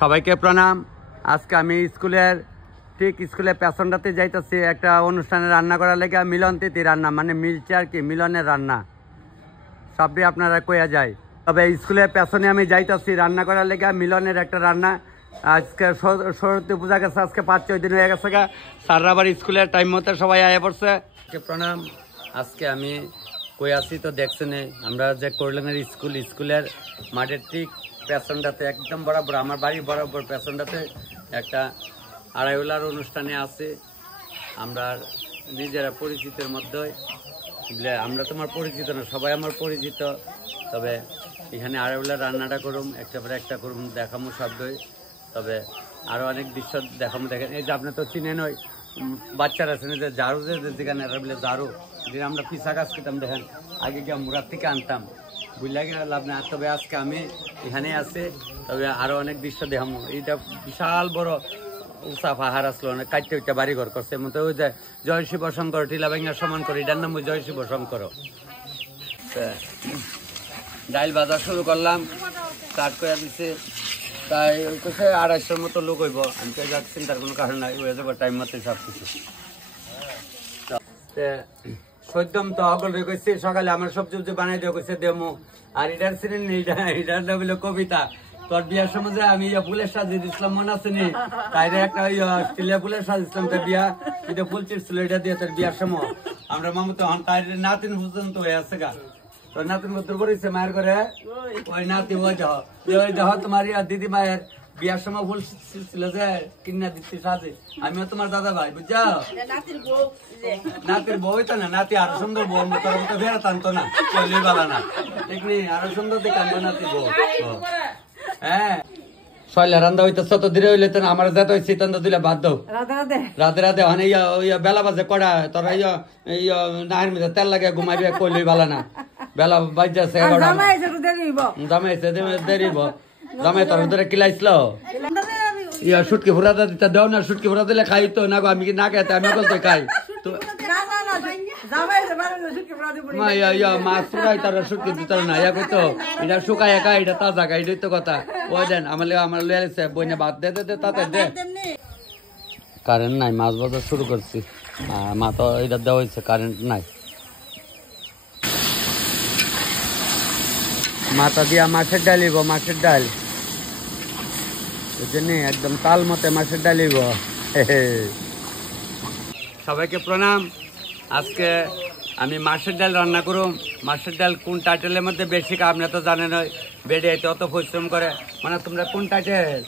সবাইকে প্রণাম। আজকে আমি স্কুলের পেছনটাতে যাইতেছি একটা অনুষ্ঠানে রান্না করার লেগে। মিলন তিথি রান্না মানে মিলছে আর কি, মিলনের রান্না সবই আপনারা কইয়া যায়। তবে স্কুলের পেছনে আমি যাইতেছি রান্না করার লেগে, মিলনের একটা রান্না। আজকে সরস্বতী পূজা গেছে, আজকে 5-6 দিন হয়ে গেছে গা। স্যাররা আবার স্কুলের টাইম মতো সবাই আয়া পড়ছে। প্রণাম। আজকে আমি কই আছি তো দেখছেন, আমরা যে করলেনের স্কুলের মাঠের ঠিক পেছনটাতে একদম বরাবর, আমার বাড়ির বরাবর পেছনটাতে একটা আড়াইওয়ালার অনুষ্ঠানে আছে। আমরা নিজেরা পরিচিতের মধ্যে, আমরা তোমার পরিচিত না, সবাই আমার পরিচিত। তবে এখানে আড়াইওয়ালার রান্নাটা করুম, একটা পরে একটা করুম, দেখামো শব্দই। তবে আরো অনেক দৃশ্য দেখামো। দেখেন এই যে আপনি তো চিনেন ওই বাচ্চারা আছেন যে ঝাড়ু যেখানে বলে ঝাড়ু, যে আমরা পিসা গাছ খেতাম, দেখেন আগে গিয়ে মুরার থেকে আনতাম, বুঝলা গিয়ে লাভ না। তবে আজকে আমি এখানে আছি, তবে আরো অনেক দৃশ্য দেখামো। এইটা বিশাল বড় উঁচা পাহাড় আসলো, অনেক কাটতে উঠতে বাড়ি ঘর করছে মতো। ওই যে জয় শিব শঙ্কর টিলা ভাঙ্গা সমান করে, এটার নাম ওই জয় শিব শঙ্কর। ডাইল বাজার শুরু করলাম, স্টার্ট করে দিচ্ছে। তাই ওই কোথায় 250-র মতো লোক হইব। আমি তো যাক চিন্তার কোনো কারণ নাই, হয়ে যাবো টাইম মতো সব কিছু। সদ্যম তো অগল হয়ে গেছে, সকালে আমার সবজি বানাই দেওয়া গেছে দেমো। আর এটার ছিলেন এটার নাম হলো কবিতা। তোর বিয়ার সময় আমি ফুলের সাজিয়ে দিচ্ছিলাম, মনে আছে নি? তাইরে একটা স্টিলের ফুলের সাজিয়েছিলাম, তার বিয়া এটা ফুল চিটছিল, এটা দিয়ে তার বিয়ার সময় আমরা মামু তখন তাই নাতিন পর্যন্ত হয়ে আছে গা। তো নাতিন পুত্র করেছে মায়ের ঘরে, ওই নাতি ওই দেহ তোমার দিদি মায়ের বিয়ার সময় ফুল ছিল যে কিনা দিচ্ছি সাজে। আমিও তোমার দাদা ভাই, বুঝছো? নাতির বউ তো না, নাতি আরো সুন্দর বউ মতো ফেরা টানতো না, চলে বালা না, ঠিক নেই? আরো সুন্দর দেখে আনবো নাতি বউ। হ্যাঁ শৈলা রান্দা হইতেছে তো ধীরে হইলে তো আমার যেতে হয়েছে তন্দ দিলে বাদ দাও রাতে রাতে মানে বেলা বাজে কড়া তোরা নাহের মধ্যে তেল লাগে ঘুমাইবে, কইলি বালা না। বেলা বাজছে জামাইছে দেরিব, জামাই তোর ধরে কিলাইছিল সুটকি ফুরাতে দিতে দেও না, সুটকি ফুরা দিলে খাই তো না গো, আমি না খাইতে আমি বলতে খাই তো মাছ শুকাই তার সুটকি দিত না, ইয়া কইতো এটা শুকাই একা, এটা তাজা খাই, এটাই তো কথা। ওই দেন আমার লিয়েছে বইনে ভাত দে দে তাতে দে। কারেন্ট নাই, মাছ বাজার শুরু করছি, মা তো এটা দেওয়া হয়েছে, কারেন্ট নাই। মাথা দিয়া মাছের ডালিব, মাছের ডাল বুঝলি, একদম তাল মতে মাছের ডালিব। সবাইকে প্রণাম। আজকে আমি মাছের ডাল রান্না করুম। মাছের ডাল কোন টাইটেলের মধ্যে বেশি আপনি তো জানেন, ওই বেডে অত পরিশ্রম করে, মানে তোমরা কোন টাইটেল?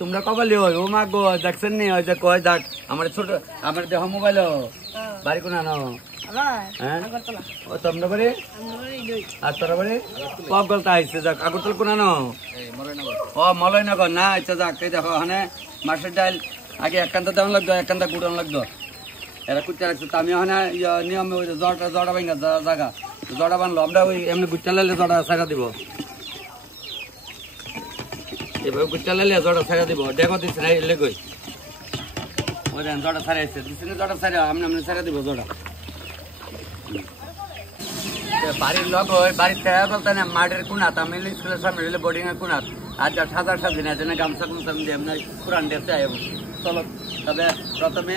তোমরা কপালি ওই ও মা গো, দেখছেন নি? ওই যে কয় দেখ আমার ছোট আমার দেহ মোবাইল বাড়ি কোন আনো, হ্যাঁ ও তোমরা বাড়ি আর তোরা বাড়ি কগলতা আইসে, যাক আগরতলা কোন আনো? ও মলয়নগর না। আচ্ছা যাক, এই দেখো ওখানে মাছের ডাল আগে একান্ত দেওয়া লাগতো, একান্ত গুড়ানো লাগতো, এরা কুচা রাখছে। তো আমি ওখানে নিয়মে ওই জড়া ভাঙা জায়গা জড়া বানলো, আমরা ওই এমনি গুচ্ছা লাইলে জড়া ছাড়া দিব, এভাবে গুচ্ছা লাইলে জড়া ছাড়া দিব। দেখো দিচ্ছে না লেগই ওই দেন জড়া ছাড়াইছে, দিচ্ছে না জড়া ছাড়া আমনে আমনে ছাড়া দিব জড়া। বাড়ির লোক ওই বাড়ির থেকে বলতে না মাঠের কোনাত, আমি স্কুলের সামনে হইলে বোর্ডিং এর কোনাত, আর যা সাদা সাজি না যেন গামছা গুমছা দিয়ে এমনি কোরআন দেখতে আইব। চলো তবে প্রথমে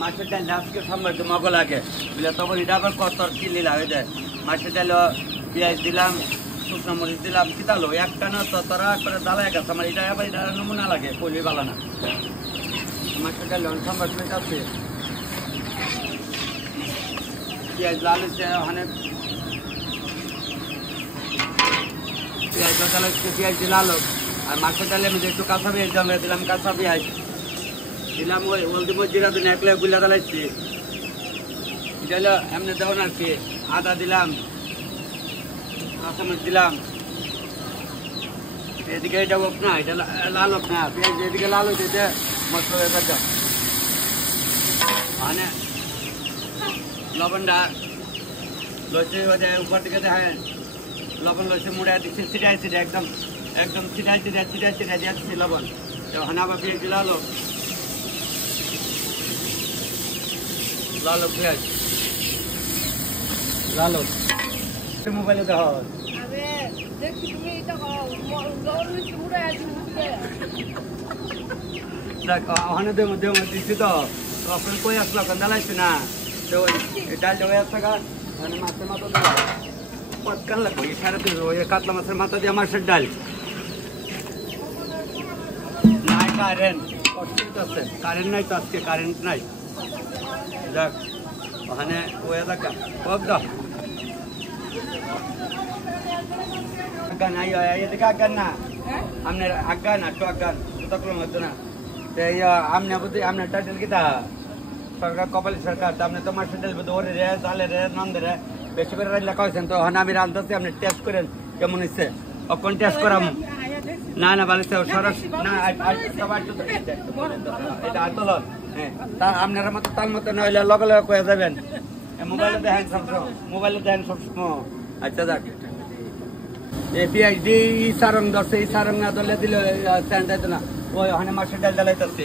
মাছের ডাল আজকে সম্ভব মগ লাগে বুঝলে, তখন এটা আবার কত কি লীলা হয়ে যায়। মাছের ডাল পেঁয়াজ দিলাম, শুকনো মরিচ দিলাম, কিতালো একটা না তো তোরা করে জ্বালায় গেছে আমার, এটা আবার এটা নমুনা লাগে, কইলি ভালো না। মাছের ডাল সম্ভব আছে, পেঁয়াজ লাল হচ্ছে ওখানে, পেঁয়াজ লাল হচ্ছে, পেঁয়াজ লাল হোক। আর মাছের ডালে আমি একটু কাঁচা পেঁয়াজ দিলাম, কাঁচা পেঁয়াজ দিলাম, ওই হলদি মজিরা দিন একলে গুলা দালাইছি, এটা হলো এমনি দেওয়া আর কি। আদা দিলাম, কাঁচামরিচ দিলাম, এদিকে এটা হোক না, এটা লাল হোক না, পেঁয়াজ এদিকে লাল হয়েছে, এটা মশলা হয়ে গেছে। মানে লবণটা লইছে উপর দিকে দেখায়, লবণ লইছে মুড়ে দিচ্ছে, ছিটাই ছিটাই একদম একদম ছিটাই ছিটাই ছিটাই ছিটাই দিচ্ছি লবণ। ওখানে আবার পেঁয়াজ লাল হোক, লাল হোক পেঁয়াজ লাল হোক। মোবাইলে দেখা দেখ ওখানে দেবো দিচ্ছি তো তখন কই আসলো ওখানে দাঁড়াইছি না তো ওই ডালটা হয়ে আসছে গা মানে মাছের মাথা দেওয়া কতক্ষণ লাগবে এই সাড়ে দিন ওই কাতলা মাছের মাথা দিয়ে মাছের ডাল নাই কারেন্ট কষ্ট আছে কারেন্ট নাই তো আজকে কারেন্ট নাই দেখ ওখানে ওই দেখা কব দাও আজ্ঞান এদিকে আজ্ঞান না আপনার আজ্ঞান একটু আজ্ঞান তখন হতো না আমনে বুঝি আপনার টাইটেল কিতা সরকার কপালি সরকার আপনি তো মাসের ডাল বুঝি ওরে রে চালে রে নন্দে রে বেশি করে লেখা হয়েছেন তো হন আমি রাঁধতেছি আপনি টেস্ট করেন কেমন হচ্ছে অখন টেস্ট করাম না না ভালো সরস না এটা আন্দোলন হ্যাঁ তা আপনার মতো তার মতো নইলে লগে লগে কয়ে যাবেন মোবাইলে দেখেন সবসময় আচ্ছা যাক পিএইচডি সারং ধরছে এই সারং না ধরলে দিলে স্ট্যান্ড যাইতো না ওই ওখানে মাছের ডাল ডালাইতেছে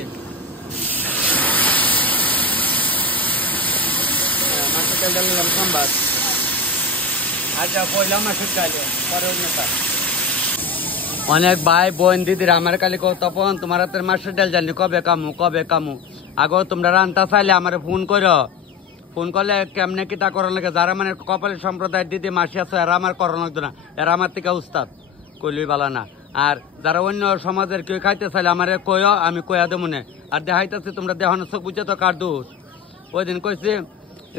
মাছের ডাল ডালাম সম্বাদ আচ্ছা পয়লা মাছের ডালে পরে অনেক ভাই বোন দিদিরা আমার কালি কো তপন তোমার হাতের মাছের ডাল জানি কবে কামু আগো তোমরা রান্তা চাইলে আমার ফোন করলে কেমনে কিতা করার লাগে যারা মানে কপালী সম্প্রদায়ের দিদি মাসি আছে এরা আমার করানো লাগতো না এরা আমার থেকে উস্তাদ কইলই বালা না আর যারা অন্য সমাজের কেউ খাইতে চাইলে আমার কইও আমি কইয়া দেবো না আর দেখাইতেছি তোমরা দেখানো চোখ বুঝে তো কার দোষ ওই দিন কইছি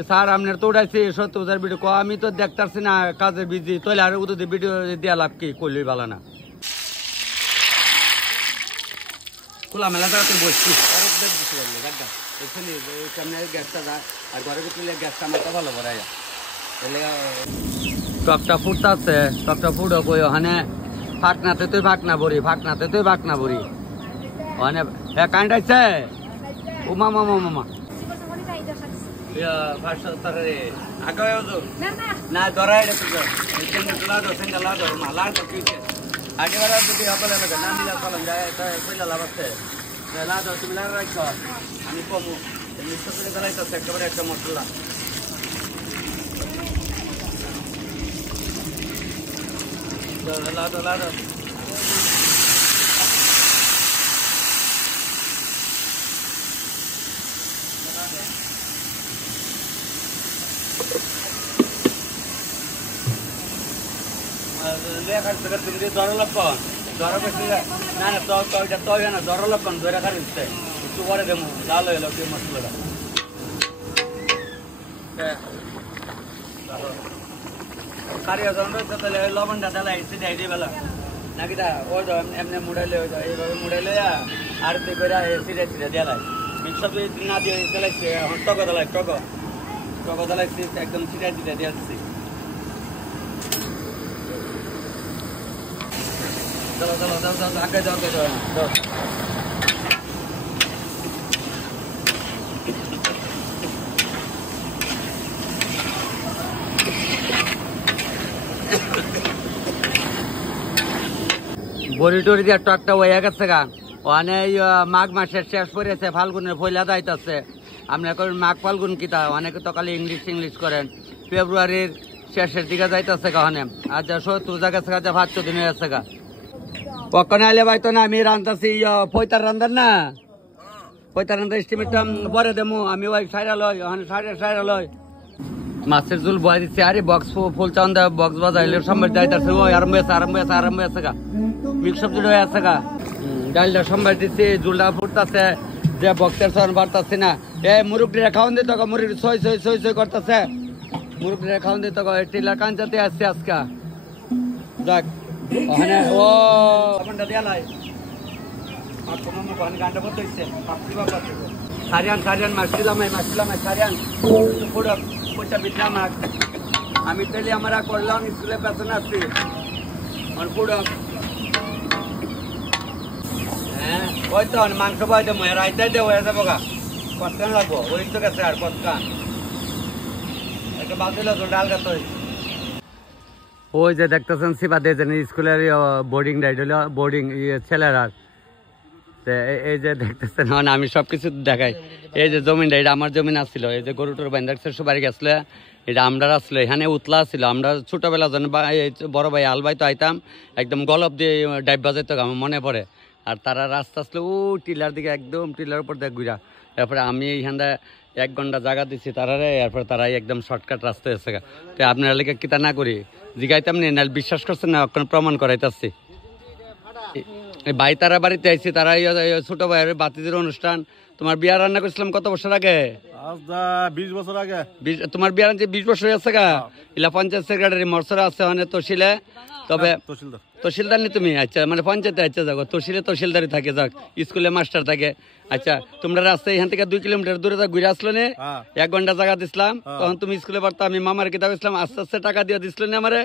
স্যার আপনার তো উঠাইছি 70,000 ভিডিও আমি তো দেখতেছি না কাজে বিজি তৈলে আর উদয় ভিডিও দেওয়া লাভ কি কইলই বালা না খোলামেলা জায়গাতে বসছি টকটা ফুটতে টকটা ফুটো কই ওখানে ফাঁকনাতে তুই ফাঁকনা ভরি ওখানে কারেন্ট আছে ও মামা না ধরাই আগেবার যদি সকলে না মিলা চলন যায় কইলা লাভ আছে তুমি রাখ আমি কমু মিশ্র করে চালাইতেছে একেবারে একটা মশলা তুমি জ্বর লক্ষণ জ্বর বেশি না না তো না জ্বর লক্ষণ ধরে খারিছে একটু পরে দেবো লাল হয়ে লোক মশলাটা খারিয়া জ্বর রয়েছে তাহলে লবণটা ডালা সিটাই দিয়ে বেলা নাকি তা ওই এমনি মুড়াইলে হয়ে যায় এইভাবে মুড়াইলে আর তুই করে সিটাই দেলাই মিক্সার না দিয়ে চালাইছে এখন টক দালাইছি একদম সিটাই দিয়েছি চলো আগে যাও বড়ি টরি দিয়ে টকটা হয়ে গেছে গা ওখানে মাঘ মাসের শেষ পড়েছে ফাল্গুনের পয়লা যাইতেছে আপনার করেন মাঘ ফাল্গুন কিতা অনেকে তো খালি ইংলিশ করেন ফেব্রুয়ারির শেষের দিকে যাইতেছে গা ওখানে আর যা 70 জায়গা থেকে যা 5 দিন হয়ে গেছে গা কখন আইলে ভাই তো না আমি রান্তাছি পয়তার রান্ধার না পয়তার রান্ধার এস্টিমেটটা পরে দেবো আমি ওই সাইরা লই ওখানে সাইরা লই মাছের ঝুল বয় দিচ্ছি আরে বক্স ফুল চাউন দেয় বক্স বাজাইলে সম্বার যাইতেছে ওই আরম্ভ হয়েছে গা মিক্স সবজি হয়ে আছে গা ডালটা সম্বার দিচ্ছি ঝুলটা ফুটতেছে যে বক্সের চাউন বাড়তেছে না মুরুগটিরা খাওয়ান দিত মুরগি ছয় করতেছে মুরগিরা খাওয়ান দিত টিলা কাঞ্চাতে আসছে আজকা যাক ওখানে ও আপনারটা দেয়া লাই গানটা বলতে হচ্ছে সারিয়ান মাসিলামাই সারিয়ান পুরো বিদ্যা মাছ আমি তাহলে আমরা করলাম স্কুলে পেছনে আসছি পুরো হ্যাঁ ওই তো মাংস বয় দেবো রাইতাই দেবো হয়ে যাবো গা কতক্ষণ লাগবো ওই তো গেছে আর কতক্ষণ একটা বাদ দিল তো ডাল গাছ ওই যে দেখতেছেন সিবাদে স্কুলের বোর্ডিং ছেলেরা এই যে দেখতেছেন আমি সবকিছু দেখাই এই যে জমিনটা এটা আমার জমিন আসছিল এই যে গরু টুর বাইন দেখছে সুপারি গেছিল এটা আমরা আসলে এখানে উতলা ছিল, আমরা ছোটবেলা যেন বড় ভাই আল ভাই তো আইতাম একদম গলপ দিয়ে ডাইভ বাজাইতো আমার মনে পড়ে। আর তারা রাস্তা আসলে ও টিলার দিকে একদম টিলার উপর দিয়ে ঘুরা, এরপরে আমি এইখানটা 1 ঘন্টা জায়গা দিচ্ছি তারারে, এরপরে তারাই একদম শর্টকাট রাস্তায় এসে গা। তো আপনারা লেগে কিতা না করি জিগাইতাম নি, নাহলে বিশ্বাস করছেন না এখন প্রমাণ করাইতেছি। ভাই তারা বাড়িতে আইছি, তারা ছোট ভাইয়ের বাতিদের অনুষ্ঠান। তোমার বিয়া রান্না করছিলাম কত বছর আগে? 20 বছর আগে। তোমার বিয়ার 20 বছর আছে গা। ইলা পঞ্চায়েত সেক্রেটারি মরসরা আছে অনেক তহসিলে, তবে তহসিলদার নি তুমি? আচ্ছা, মানে পঞ্চায়েতে। আচ্ছা যাক, তহসিলদারি থাকে, যাক স্কুলে মাস্টার থাকে। আচ্ছা, তোমরা রাস্তায় এখান থেকে 2 কিলোমিটার দূরে ঘুরে আসলো নে, 1 ঘন্টা জায়গা দিছিলাম, তখন তুমি স্কুলে পড়তো, আমি মামার কিতাব ইসলাম আস্তে আস্তে টাকা দিয়ে দিছিল না আমারে।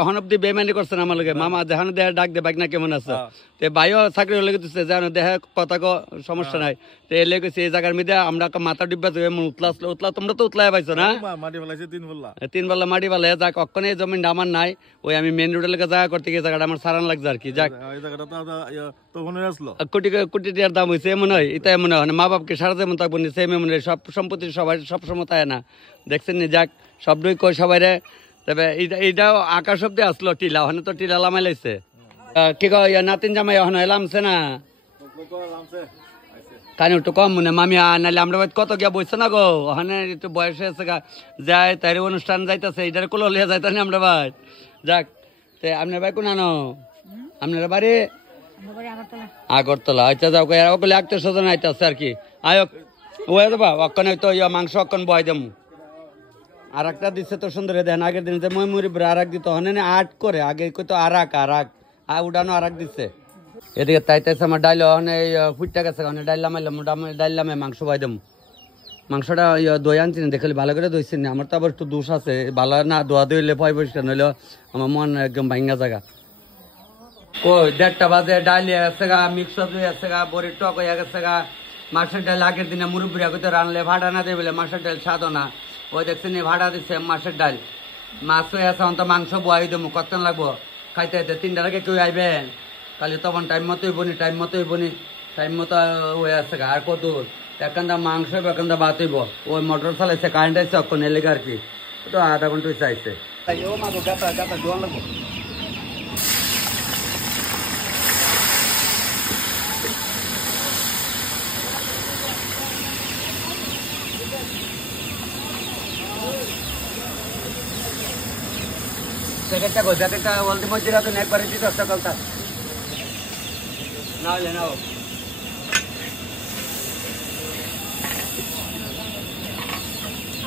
এখন অব্দি বেমানি করছেন আমার লগে, মামা দেখানো দেহ ডাক দে, বাইক না কেমন আছে? তো ভাইও চাকরি হলে দিচ্ছে, যেন দেহে কথা সমস্যা নাই। তো এলে গেছে এই জায়গার মধ্যে আমরা মাথা ডিব্বা উতলা আসলো, উতলা তোমরা তো উতলাই পাইছো না? 3 বল্লা মাটি বালে, যাক অক্ষণে এই জমিনটা আমার নাই, ওই আমি মেন রোডের লেগে জায়গা করতে গিয়ে জায়গাটা আমার সারান লাগছে আর কি। যাক কোটি কোটি টাকার দাম হয়েছে মনে হয়, এটাই মনে হয় মা বাপকে সারা যেমন থাকবো সে মনে হয়, সব সম্পত্তি সবাই সবসময় তাই না, দেখছেন নি? যাক সবটাই কই সবাই রে। তবে এইটাও আকাশ অব্দি আসলো টিলা, ওখানে তো টিলা লামাই লাইছে। কি কয় নাতিন জামাই ওখানে লামছে না? কানে একটু কম মনে মামি, নাহলে আমরা কত গিয়া বইছে না গো, ওখানে একটু বয়স হয়েছে গা, যাই তাই অনুষ্ঠান যাইতেছে, এটার কোলো লিয়া যাইতানি আমরা ভাই। যাক, আপনার ভাই কোন আনো? আপনার বাড়ি আগরতলা। আচ্ছা যাও, ওগুলো 100 জন আইতেছে আর কি। আয়ক ওয়ে দেবা অক্ষণে তো মাংস অক্ষণ বয় দেবো। আর একটা দিচ্ছে তো সুন্দর, দেন আগের দিন যে ময়মুরি আর এক দিত, হনে 8 করে আগে তো আর উঠানো আর দিচ্ছে। এদিকে তাইতেছে আমার ডাইল ওখানে ফুটটা গেছে, ওখানে ডাইলাম আইলাম, ডাইলামে মাংস বয় দেবো। মাংসটা দই আনছি না, দেখলে ভালো করে দইছি না, আমার তো আবার একটু দোষ আছে, ভালো না দোয়া দইলে পয় পরিষ্কার নইলে আমার মন একদম ভাঙ্গা জায়গা। ওই 1:30 বাজে ডাইল গেছে গা, মিক্স সবজি গেছে গা, বড়ির টক হয়ে গেছে গা, মাছের ডাল আগের দিনে মুরব্বীরা কইতে রানলে ভাড়া না দেবে বলে মাছের ডাল স্বাদ না, ওই দেখছেন ভাড়া দিচ্ছে মাছের ডাল, মাছ হয়ে আছে, তো মাংস বয়াই দেবো, কত লাগবো খাইতে খাইতে 3টার আগে কেউ আইবেন, তাহলে তখন টাইম মতোই বনি টাইম মতো হয়ে আছে গা। আর কত একান্দা মাংস একান্দা ভাত হইব, ওই মোটর চালাইছে, কারেন্ট আইছে অক্ষণ এলে আর কি, তো আধা ঘন্টা চাইছে। জ্যাকেটটা গো, জ্যাকেটটা বলতে মধ্যে রাখুন, একবারে দিতে সকালটা না হলে নাও।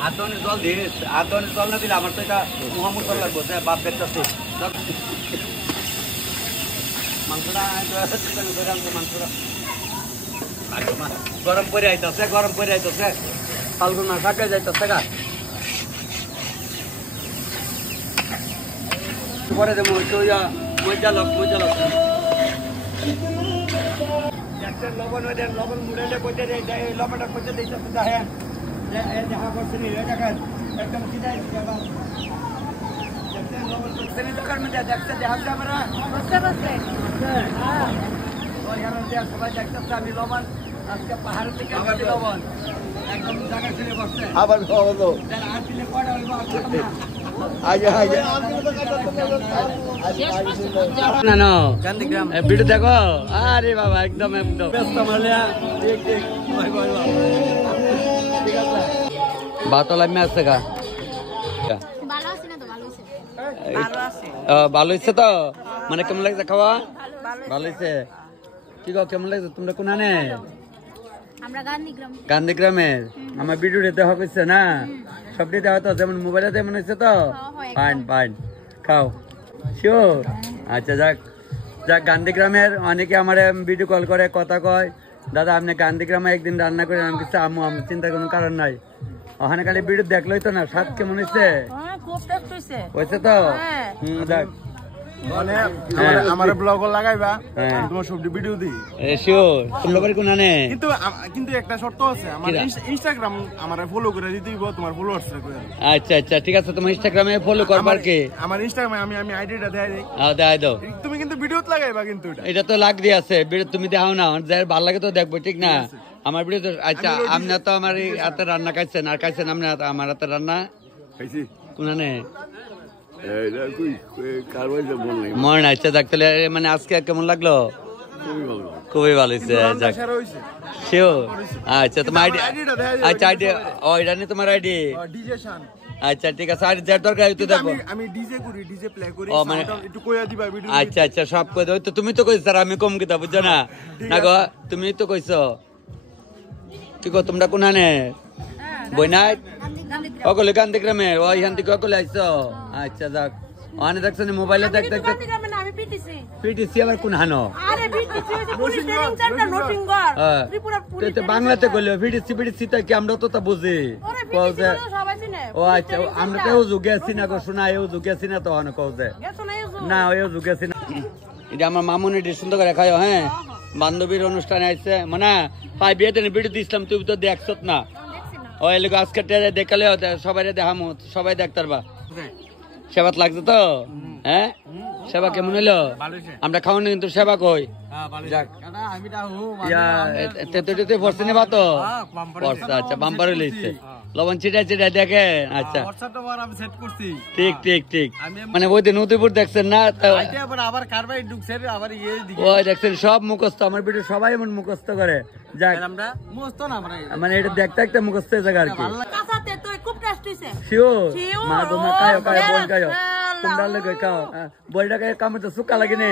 আদনে জল দিস, আদনে জল না দিলে আমার তো এটা মোহাম্মদ জল লাগবো, বাপ দেখতেছি মাংসটা মাংসটা গরম করে আইতেছে ফাল্গুন মাস আগে যাইতেছে গা। পরে দেবো মজা লোক লবণ লবণ মুড়ে লবণটা করতে দিচ্ছে, হ্যাঁ দেখা করছে একদম দোকান মধ্যে দেখতে দেখাচ্ছে আমরা সবাই দেখতেছে আমি লবণ আজকে পাহাড় থেকে লবণ একদম জায়গা ছেড়ে বসছে আবার আর দিলে পরে ভিডিও দেখো। আরে বাবা একদম বাতলা আছে গা, ভালো হয়েছে তো? মানে কেমন লাগছে খাওয়া? ভালো হয়েছে। কি গো কেমন লাগছে? তোমরা কোন আনে? গান্ধীগ্রামের। আমার ভিডিওটা দেখা হয়েছে না, সবটি দেওয়া তো, যেমন মোবাইলে তেমন হয়েছে তো? ফাইন খাও শিওর। আচ্ছা যাক গান্ধীগ্রামের অনেকে আমার ভিডিও কল করে, কথা কয় দাদা আপনি গান্ধীগ্রামে একদিন রান্না করে, আমি কিছু আমু চিন্তার কোনো কারণ নাই, ওখানে খালি ভিডিও দেখলোই তো না, স্বাদ কেমন হয়েছে? হয়েছে তো? যাক আমার ব্লগ লাগাইবা, তোমার সব ভিডিও দিই শিওর। তোমরা বাড়ি কোন আনে? কিন্তু একটা শর্ত আছে, আমার ইনস্টাগ্রাম আমার ফলো করে দিতে দিব, তোমার ফলোয়ার্স করে। আচ্ছা ঠিক আছে, তোমার ইনস্টাগ্রামে ফলো করবার কি? আমার ইনস্টাগ্রামে আমি আইডিটা দেই দেই। দেই দাও। তুমি কিন্তু ভিডিওতে লাগাইবা, কিন্তু এটা তো লাগ দিয়ে আছে, ভিডিও তুমি দেখাও না, যার ভালো লাগে তো দেখবো, ঠিক না? আমার ভিডিও তো আচ্ছা, আপনি তো আমার হাতে রান্না খাইছেন, আর খাইছেন আপনি আমার হাতে রান্না? কোনানে কই কারবাই বল নাই মনে নাই। আচ্ছা যাক, তাহলে মানে আজকে কেমন লাগলো? খুবই ভালো। খুবই ভালো হয়েছে। যাক সেরা হইছে সেও আচ্ছা, তোমার আইডি আইডিটা দেখা যায়। আচ্ছা আইডি ও এটা নিয়ে তোমার আইডি। ডিজে শান। আচ্ছা ঠিক আছে, আর যার দরকার হইতো দেখো। আমি ডিজে করি, ডিজে প্লে করি। ও, মানে- সাউন্ডটা একটু কইয়া দিবা ভিডিও। আচ্ছা আচ্ছা সব কই দাও। তো তুমি তো কইছ স্যার আমি কম কিতা বুঝছো না? না গো তুমি তো কইছো। ঠিক আছে, তোমরা কোনানে বইনাই অকলে গান্ধীগ্রামে ওইখান থেকে অকলে আইছো? আচ্ছা যাক, অনে দেখছো মোবাইলে দেখ দেখ পিটিসি আবার কোন হানো? বাংলাতে কইলে পিটিসি পিটিসি তো কি আমরা তো তা বুঝি। ও আচ্ছা, আমরা তো যুগে আছি না গো, শোনা এও যুগে আছি না তো হন কওছে না, এও যুগে আছি না। এটা আমার মামুনি ডি সুন্দর করে খায়। হ্যাঁ, বান্ধবীর অনুষ্ঠানে আইছে মানে পাই বিয়ে দেন ভিডিও দিছিলাম, তুই তো দেখছত না। ও এলে আজকে দেখালে সবাই দেখামো, সবাই দেখতারবা। সেবাত লাগছে তো? হ্যাঁ, সেবা কেমন হইলো? আমরা খাওয়ানো কিন্তু সেবা কই। আচ্ছা বাম্পার লইছে, লবণ ছিটাই ছিটাই দেখে। আচ্ছা ঠিক ঠিক ঠিক, মানে ওই দিন উদয়পুর দেখছেন না? ওই দেখছেন সব মুখস্থ, আমার ভিডিও সবাই এমন মুখস্থ করে। যাক মানে এটা দেখতে দেখতে মুখস্থ হয়ে যায় আর কি। শিওর মা গো মা কায়ো কায়ো বোন কায়ো তোমরা লগে কাও বইটা কায় কামে তো সুকা লাগে নে।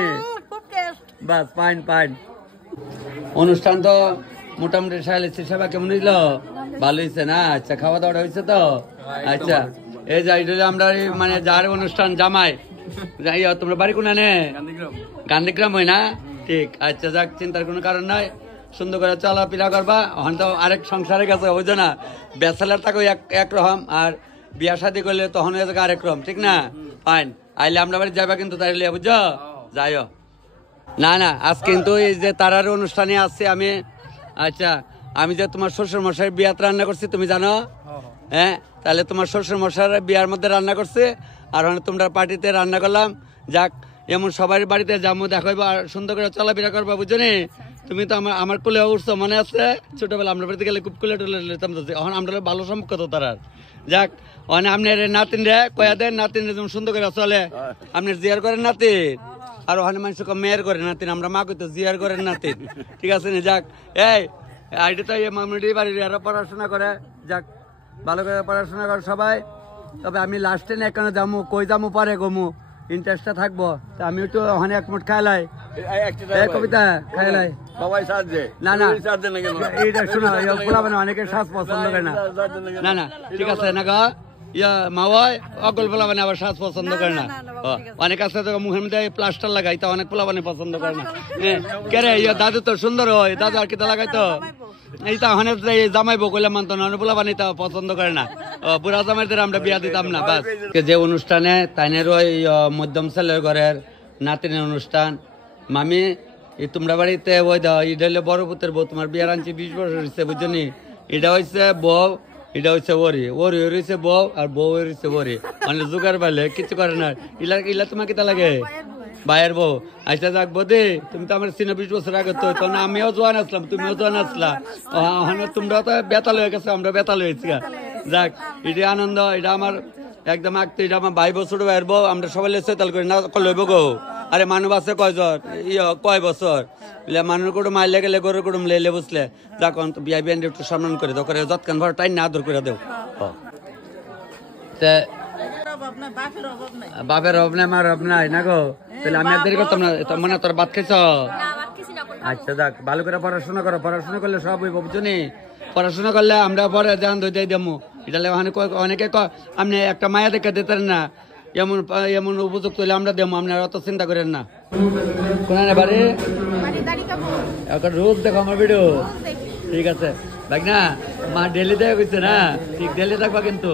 বাস ফাইন ফাইন। অনুষ্ঠান তো মোটামুটি সেবা কেমন হইল? ভালো হয়েছে না? আচ্ছা খাওয়া দাওয়া হয়েছে তো? আচ্ছা এই যে আমরা মানে যার অনুষ্ঠান জামাই যাই, তোমরা বাড়ি কোনা নে? গান্ধীগ্রাম হয় না? ঠিক। আচ্ছা যাক, চিন্তার কোনো কারণ নাই, সুন্দর করে চলাফেরা করবা। এখন তো আরেক সংসারে গেছে বুঝছো না, ব্যাচেলার থাকো একরকম, আর বিয়া শাদী করলে তখন হয়ে যাবে আরেক রকম, ঠিক না? ফাইন, আইলে আমরা বাড়ি যাবা কিন্তু তাই বুঝছো, যাইও না না। আজ কিন্তু এই যে তারার অনুষ্ঠানে আসছে আমি। আচ্ছা আমি যে তোমার শ্বশুর মশাই বিয়াত রান্না করছি তুমি জানো? হ্যাঁ, তাহলে তোমার শ্বশুর মশাই বিয়ার মধ্যে রান্না করছে, আর তোমরা পার্টিতে রান্না করলাম। যাক, এমন সবাই বাড়িতে যাবো, দেখাইবো আর সুন্দর করে চলাফেরা করবা, বুঝছো নি? তুমি তো আমার কোলে উঠছো, মনে আছে ছোটবেলা আমরা বাড়িতে গেলে খুব কোলে টোলে নিতাম। এখন আমরা ভালো সম্পর্ক তো তারার। যাক, মানে আপনার নাতিন রে কয়া দেন, নাতিন যেমন সুন্দর করে চলে আপনার জিয়ার করেন নাতিন, আর ওখানে মানুষ মেয়ের করে নাতিন, আমরা মা কইতো জিয়ার করেন নাতিন, ঠিক আছে না? যাক, এই আইডি তো মামুডি বাড়ির আরো পড়াশোনা করে। যাক, ভালো করে পড়াশোনা করে সবাই। তবে আমি লাস্টে না এখানে যাবো, কই যাবো পরে গমু, ইন্টারেস্টটা থাকবো। তা আমি একটু ওখানে এক মুঠ খাইলাই কবিতা খাইলাই না না, এইটা শোনো, পোলাবেন অনেকে শ্বাস পছন্দ করে না। না না ঠিক আছে না গা, ইয়া মাওয়াই অকল পোলাবানে আবার শ্বাস পছন্দ করে না। অনেক আছে তো মুখের মধ্যে প্লাস্টার লাগাই, তা অনেক পোলাবানে পছন্দ করে না। কে রে, ইয়া দাদু তো সুন্দর হয়, দাদু আর কিতা লাগাইতো এইটা ওখানে জামাইবো কইলে মানতো না, পোলাবানি তা পছন্দ করে না। বুড়া জামাইদের আমরা বিয়া দিতাম না। বাস, যে অনুষ্ঠানে তাইনের ওই মধ্যম ছেলের ঘরের নাতিনের অনুষ্ঠান, মামি তোমরা বাড়িতে ওই দাও, এটা হইলে বড় পুতের বউ, তোমার বিয়ার আনছি 20 বছর হয়েছে বুঝছো নি? এটা হচ্ছে বউ, এটা হচ্ছে ওরি, ওরি হয়েছে বউ, আর বউ হয়েছে ওরি, মানে জোগাড় পাইলে কিছু করে না। ইলা তোমার কিতা লাগে? ভাইয়ের বউ। আচ্ছা যাক বদি, তুমি তো আমার 20 বছর আগে তো, তখন আমিও জোয়ান আসলাম, তুমিও জোয়ান আসলা, তোমরা তো বেতাল হয়ে গেছো, আমরা বেতাল হয়েছি। যাক, এটা আনন্দ, এটা আমার একদম আঁকতে, এটা আমার ভাই বছর ভাইয়ের বউ, আমরা সবাই সেতাল করি না লইব গো। আরে মানুষ আছে কয়জন, কয় বছর মানুষ কুটুম মাইলে গেলে গরু কুটুম লেলে বুঝলে। যাক, বিয়া বিয়ান একটু সম্মান করে দাও, করে যৎকান ভর টাইম না আদর করে দেও। বাপের অভাব নাই, আমার অভাব নাই না গো। তাহলে আমি আর দেরি করতাম না, মনে তোর ভাত খাইছ? আচ্ছা যাক, ভালো করে পড়াশোনা করো, পড়াশোনা করলে সব হইব বুঝছো নি? পড়াশোনা করলে আমরা পরে জান ধুই দেবো। এটা অনেকে আপনি একটা মায়া দেখে দিতেন না, এমন এমন উপযুক্ত হলে আমরা দেবো, আপনারা অত চিন্তা করেন না। কোন বাড়ি? রোজ দেখো আমার ভিডিও, ঠিক আছে ভাই না? মা ডেলি দেখা গেছে না? ঠিক ডেলি থাকবা কিন্তু।